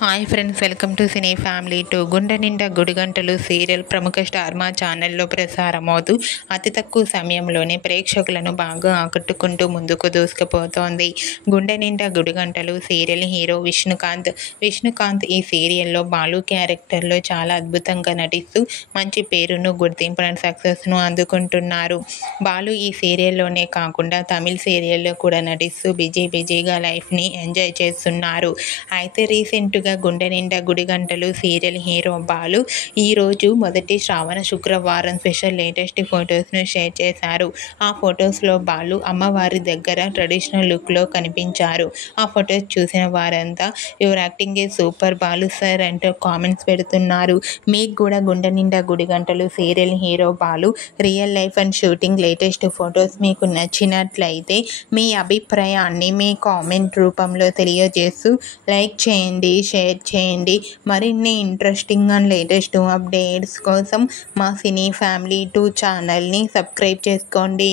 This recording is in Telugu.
Hi friends, welcome to cine family to. గుండె నిండా గుడిగంటలు సీరియల్ ప్రముఖ స్టార్ మా ఛానల్లో ప్రసారమవుతూ అతి తక్కువ సమయంలోనే ప్రేక్షకులను బాగా ఆకట్టుకుంటూ ముందుకు దూసుకుపోతోంది. గుండె నిండా గుడిగంటలు సీరియల్ హీరో విష్ణుకాంత్ ఈ సీరియల్లో బాలు క్యారెక్టర్లో చాలా అద్భుతంగా నటిస్తూ మంచి పేరును, గుర్తింపును, సక్సెస్ను అందుకుంటున్నారు. బాలు ఈ సీరియల్లోనే కాకుండా తమిళ్ సీరియల్లో కూడా నటిస్తూ బిజీగా లైఫ్ని ఎంజాయ్ చేస్తున్నారు. అయితే రీసెంట్గా గుండె నిండా గుడిగంటలు సీరియల్ హీరో బాలు ఈరోజు మొదటి శ్రావణ శుక్రవారం స్పెషల్ లేటెస్ట్ ఫొటోస్ను షేర్ చేశారు. ఆ ఫొటోస్లో బాలు అమ్మవారి దగ్గర ట్రెడిషనల్ లుక్లో కనిపించారు. ఆ ఫొటోస్ చూసిన వారంతా your acting is super Balu sir అంటూ కామెంట్స్ పెడుతున్నారు. మీకు కూడా Gunde Ninda Gudigantalu serial hero Balu real life and shooting latest photos మీకు నచ్చినట్లయితే మీ అభిప్రాయాన్ని మీ కామెంట్ రూపంలో తెలియజేస్తూ లైక్ చేయండి, షేర్ చేయండి. మరిన్ని ఇంట్రెస్టింగ్ అండ్ లేటెస్ట్ అప్డేట్స్ కోసం మా సినీ ఫ్యామిలీ 2 ఛానల్ని సబ్స్క్రైబ్ చేసుకోండి.